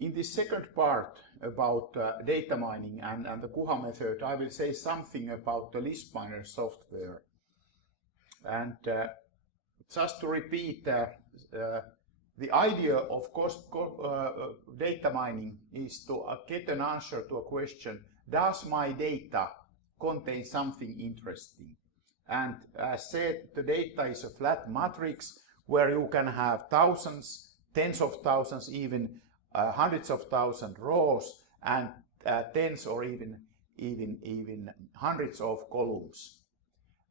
In this second part about data mining and the GUHA method, I will say something about the list miner software. And just to repeat, the idea of data mining is to get an answer to a question: does my data contain something interesting? And as said, the data is a flat matrix where you can have thousands, tens of thousands, even hundreds of thousands rows, and tens or even hundreds of columns.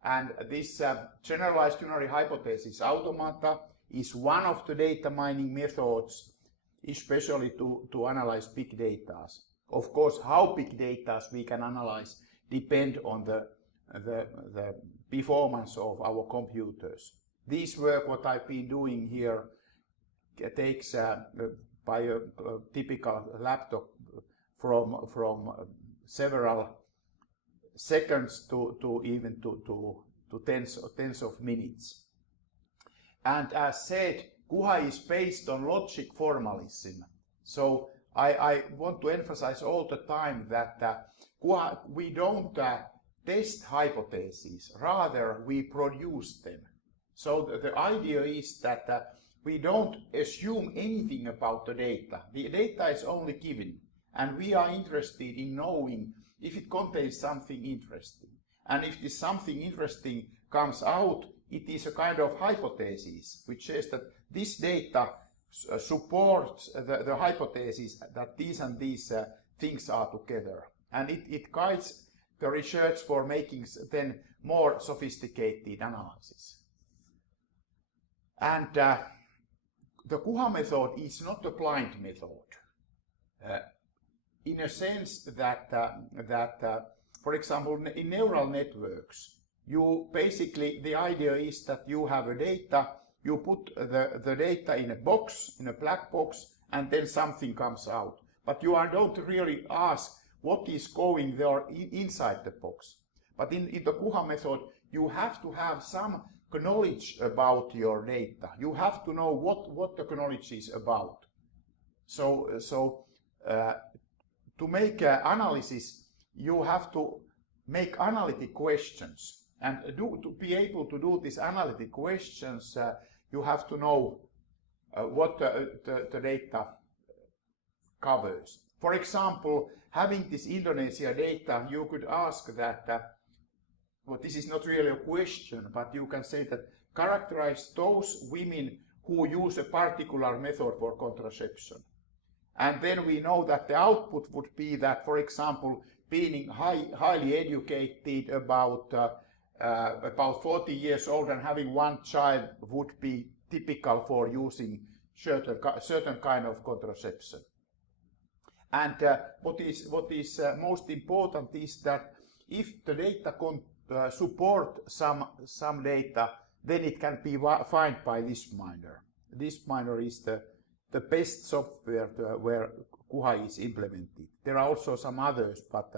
And this generalized unary hypothesis automata is one of the data mining methods, especially to analyze big data. Of course, how big data we can analyze depend on the performance of our computers. This work, what I've been doing here, takes by a typical laptop from several seconds to even tens of minutes. And as said, GUHA is based on logic formalism. So I want to emphasize all the time that GUHA, we don't test hypotheses, rather we produce them. So the idea is that we don't assume anything about the data. The data is only given, and we are interested in knowing if it contains something interesting. And if this something interesting comes out, it is a kind of hypothesis which says that this data supports the hypothesis that these and these things are together. And it guides the research for making then more sophisticated analysis. And the GUHA method is not a blind method. In a sense that, for example, in neural networks, you basically, the idea is that you have a data, you put the data in a box, in a black box, and then something comes out. But you don't really ask what is going there inside the box. But in the GUHA method, you have to have some knowledge about your data. You have to know what the knowledge is about. So to make analysis, you have to make analytic questions. And to be able to do these analytic questions, you have to know what the data covers. For example, having this Indonesia data, you could ask that, well, this is not really a question, but you can say that characterize those women who use a particular method for contraception. And then we know that the output would be that, for example, being highly educated, about 40 years old and having one child would be typical for using certain kind of contraception. And what is most important is that if the data support some data, then it can be found by list miner. List miner is the best software where GUHA is implemented. There are also some others, but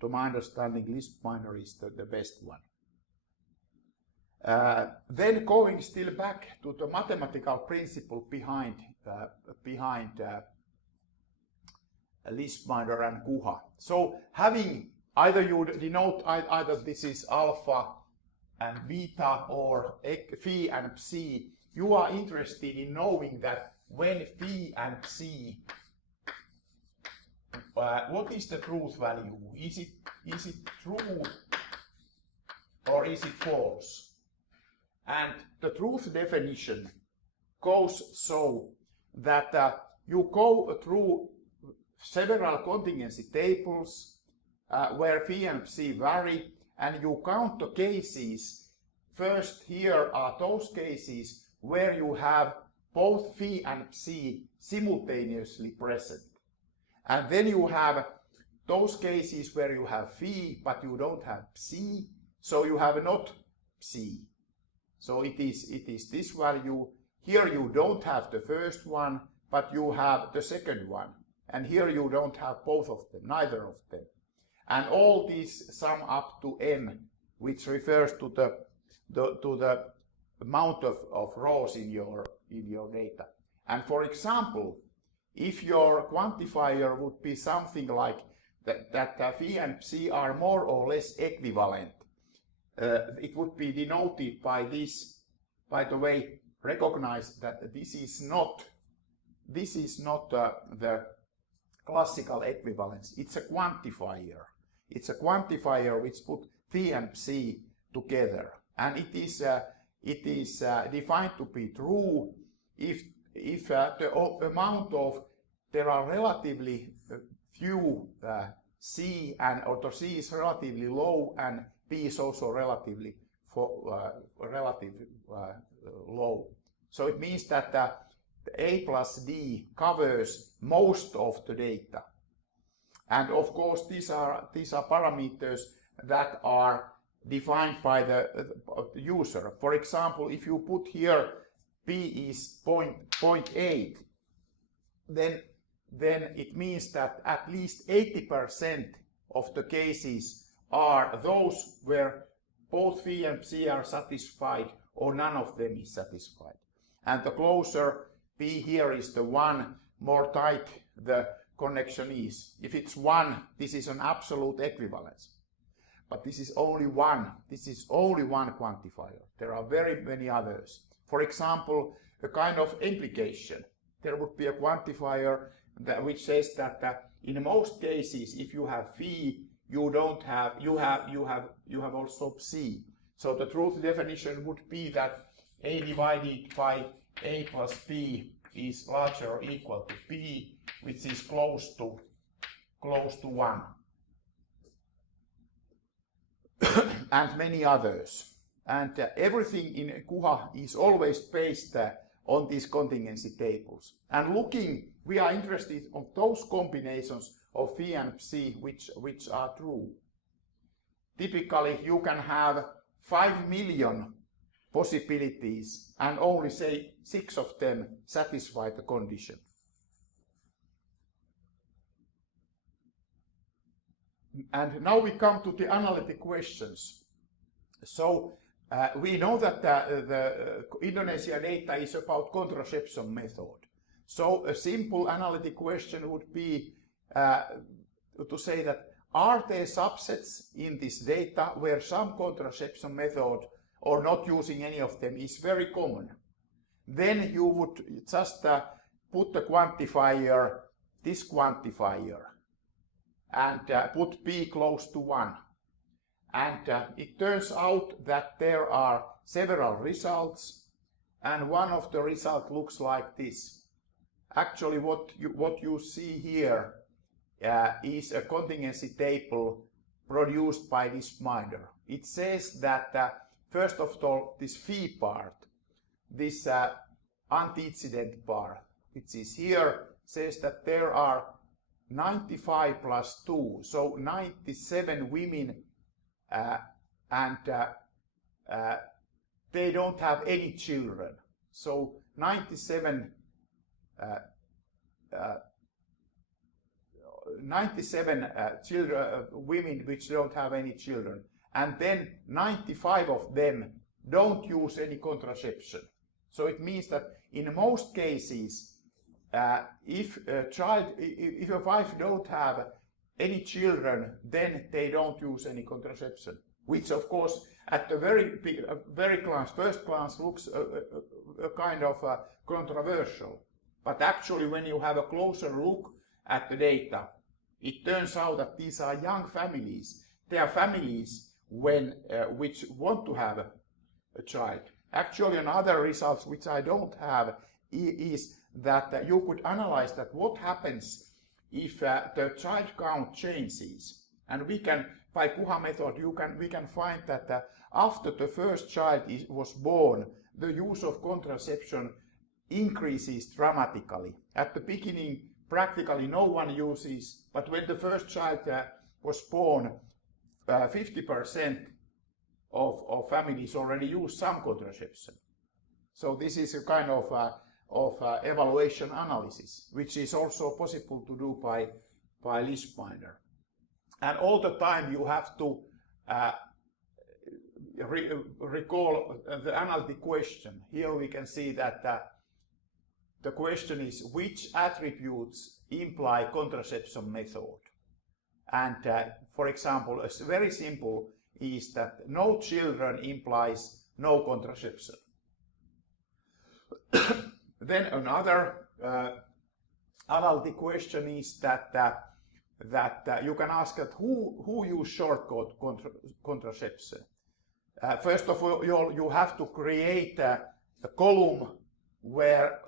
to my understanding, list miner is the best one. Then going still back to the mathematical principle behind list miner and GUHA. So having either you denote either this is alpha and beta or phi and psi, you are interested in knowing that when phi and psi, what is the truth value? Is it true or is it false? And the truth definition goes so that you go through several contingency tables where phi and psi vary, and you count the cases. First, here are those cases where you have both phi and psi simultaneously present. And then you have those cases where you have phi but you don't have psi, so you have not psi. So it is this value. Here you don't have the first one, but you have the second one. And here you don't have both of them, neither of them. And all these sum up to n, which refers to the amount of rows in your data. And for example, if your quantifier would be something like that phi and psi are more or less equivalent, it would be denoted by this. By the way, recognize that this is not the classical equivalence. It's a quantifier. It's a quantifier which put phi and psi together, and it is defined to be true if the amount of there are relatively few c or the c is relatively low and p is also relatively low. So it means that a plus d covers most of the data, and of course these are parameters that are defined by the user. For example, if you put here p is 0.8, then it means that at least 80% of the cases are those where both phi and psi are satisfied or none of them is satisfied. And the closer p here is the 1, more tight the connection is. If it's 1, this is an absolute equivalence. But this is only one. This is only one quantifier. There are very many others. For example, a kind of implication. There would be a quantifier which says that in most cases, if you have phi, you have also psi. So the truth definition would be that a divided by a plus p is larger or equal to p, which is close to 1. And many others. And everything in GUHA is always based on these contingency tables. And we are interested in those combinations of phi and psi which are true. Typically, you can have 5 million possibilities and only say 6 of them satisfy the condition. And now we come to the analytic questions. So we know that the Indonesia data is about contraception method. So a simple analytic question would be to say that are there subsets in this data where some contraception method or not using any of them is very common? Then you would just put the quantifier, this quantifier, and put p close to 1. And it turns out that there are several results, and one of the results looks like this. Actually, what you see here is a contingency table produced by this binder. It says that first of all, this phi part, this antecedent part, which is here, says that there are 95 plus 2, so 97 women, and they don't have any children. So 97 women which don't have any children, and then 95 of them don't use any contraception. So it means that in most cases, if a wife don't have any children, then they don't use any contraception, which of course at the first glance looks a kind of controversial. But actually, when you have a closer look at the data, it turns out that these are young families. They are families which want to have a child. Actually, another results which I don't have is that you could analyze that what happens if the child count changes. And we can, by GUHA method, we can find that after the first child was born, the use of contraception increases dramatically. At the beginning, practically no one uses, but when the first child was born, 50% of families already use some contraception. So this is a kind of evaluation analysis, which is also possible to do by list binder. And all the time you have to recall the analytic question. Here we can see that the question is which attributes imply contraception method. And for example, a very simple is that no children implies no contraception. Then another analytic question is that you can ask that who use shortcut contraception. First of all, you have to create a column where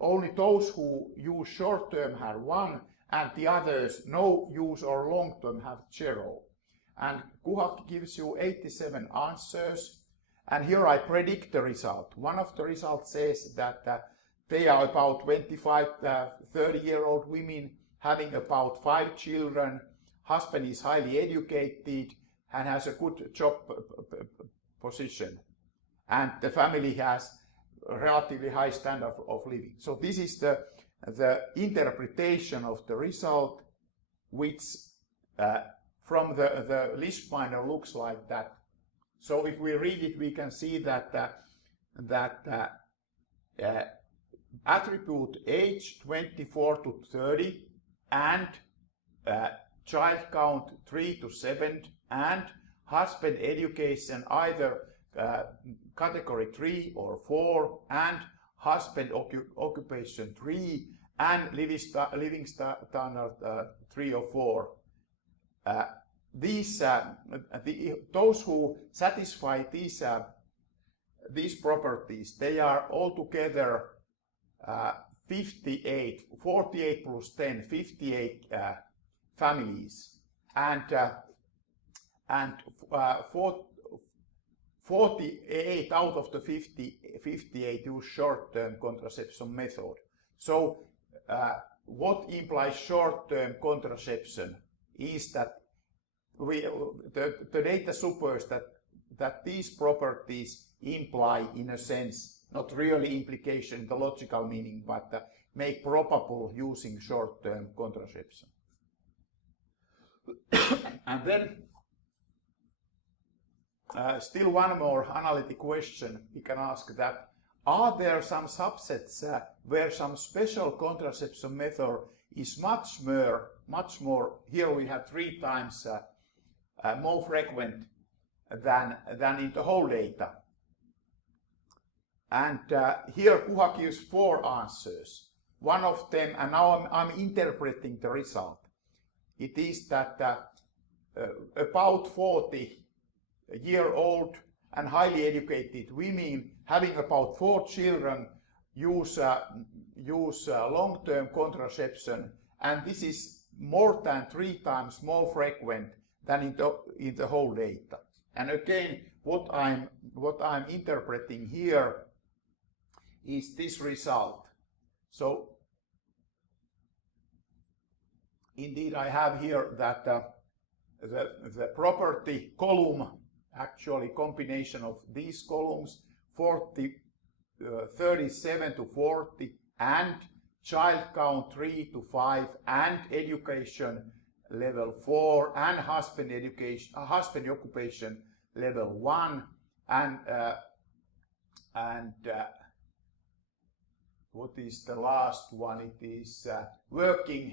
only those who use short term have 1 and the others no use or long term have 0. And GUHA gives you 87 answers, and here I predict the result. One of the results says that they are about 25, 30-year-old women having about 5 children, husband is highly educated and has a good job position, and the family has a relatively high standard of living. So this is the interpretation of the result, which from the list binder looks like that. So if we read it, we can see that attribute age 24 to 30 and child count 3 to 7 and husband education either category 3 or 4 and husband occupation 3 and living standard 3 or 4. Those who satisfy these properties, they are altogether 58, 48 plus 10, 58 families, and 48 out of the 58 use short-term contraception method. So what implies short-term contraception is that the data supports that these properties imply, in a sense, not really implication in the logical meaning, but make probable using short-term contraception. And then still one more analytic question we can ask, that are there some subsets where some special contraception method is much more, here we have 3 times more frequent than in the whole data. And here GUHA gives 4 answers. One of them, and now I'm interpreting the result. It is that about 40-year-old and highly educated women having about 4 children use long-term contraception, and this is more than 3 times more frequent than in the whole data. And again, what I'm interpreting here is this result. So indeed I have here that the property column, actually combination of these columns, 37 to 40 and child count 3 to 5 and education level 4 and husband occupation level 1 and what is the last one? It is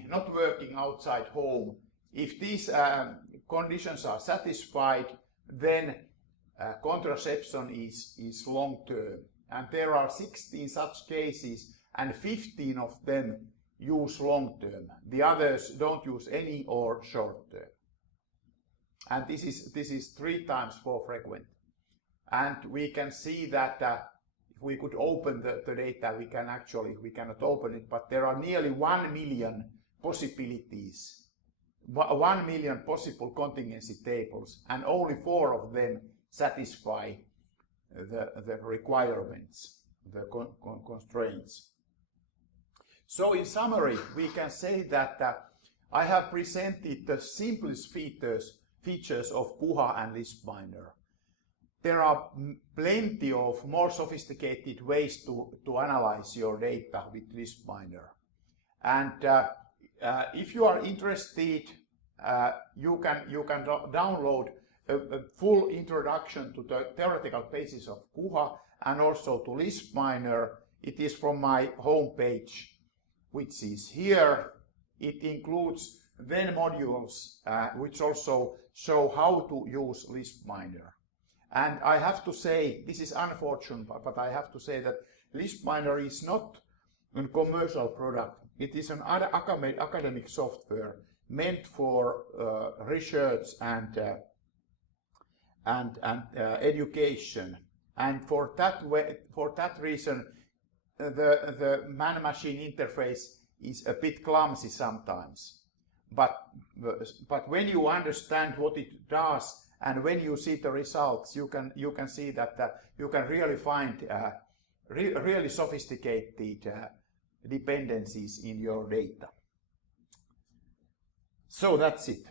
not working outside home. If these conditions are satisfied, then contraception is long term, and there are 16 such cases and 15 of them use long term. The others don't use any or short term, and this is 3 times more frequent. And we can see that if we could open the data, we cannot open it, but there are nearly 1 million possibilities, 1 million possible contingency tables, and only 4 of them satisfy the requirements, the constraints. So in summary, we can say that I have presented the simplest features of GUHA and ListBinder. There are plenty of more sophisticated ways to analyze your data with ListBinder. And if you are interested, you can download a full introduction to the theoretical basis of GUHA and also to ListBinder It is from my home page, which is here. It includes then modules which also show how to use LispMiner. And I have to say, this is unfortunate, but I have to say that LispMiner is not a commercial product. It is an academic software meant for research and education. And for that reason, the man-machine interface is a bit clumsy sometimes. But when you understand what it does and when you see the results, you can see that you can really find really sophisticated dependencies in your data. So that's it.